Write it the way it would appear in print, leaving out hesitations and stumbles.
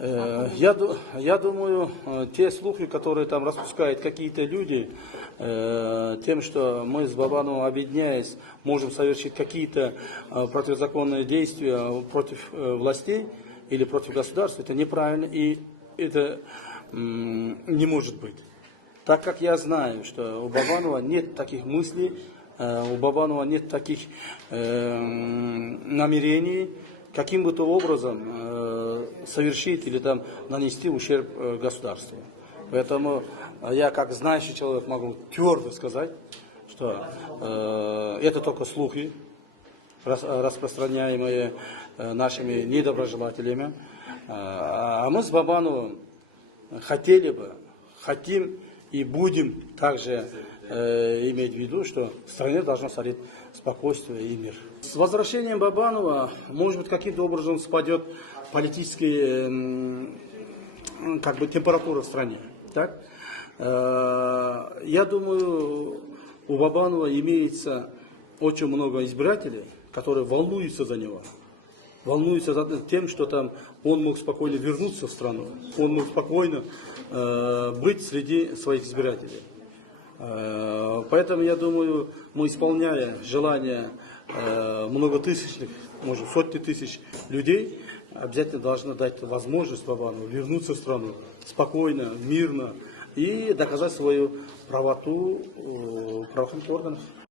Я думаю, те слухи, которые там распускают какие-то люди, тем, что мы с Бабановым, объединяясь, можем совершить какие-то противозаконные действия против властей или против государства, это неправильно и это не может быть. Так как я знаю, что у Бабанова нет таких мыслей, у Бабанова нет таких намерений, каким бы то образом совершить или там нанести ущерб государству. Поэтому я, как знающий человек, могу твердо сказать, что это только слухи, распространяемые нашими недоброжелателями. А мы с Бабановым хотим и будем также иметь в виду, что в стране должно царить спокойствие и мир. С возвращением Бабанова, может быть, каким-то образом спадет политическая температура в стране. Так? Я думаю, у Бабанова имеется очень много избирателей, которые волнуются за него. Волнуются тем, что там он мог спокойно вернуться в страну, он мог спокойно быть среди своих избирателей. Поэтому, я думаю, мы, исполняя желания многотысячных, может, сотни тысяч людей, обязательно должны дать возможность Бабанову вернуться в страну спокойно, мирно и доказать свою правоту правоохранительных органов.